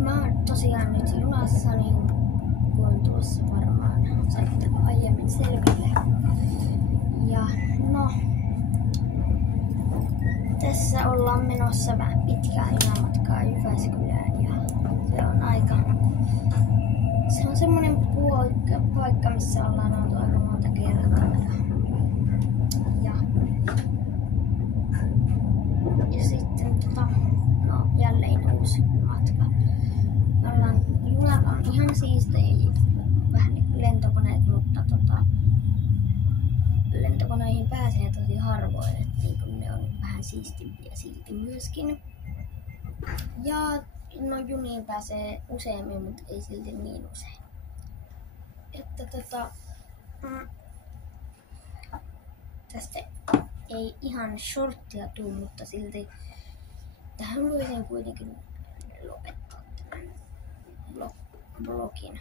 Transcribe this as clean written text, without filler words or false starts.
Mä oon tosiaan nyt junassa, niin kuin tuossa varmaan saitte aiemmin selville. Ja no, tässä ollaan menossa vähän pitkää junamatkaa Jyväskylään ja se on semmonen paikka, missä ollaan oltu aika monta kertaa. Ja sitten no, jälleen uusi matka. Junat on ihan siistejä, vähän niin kuin lentokoneet, mutta lentokoneihin pääsee tosi harvoin, että niin ne on vähän siistimpiä silti myöskin. Ja no juniin pääsee useammin, mutta ei silti niin usein. Että tästä ei ihan shorttia tuu, mutta silti tähän voisin kuitenkin lopettaa tämän blogin.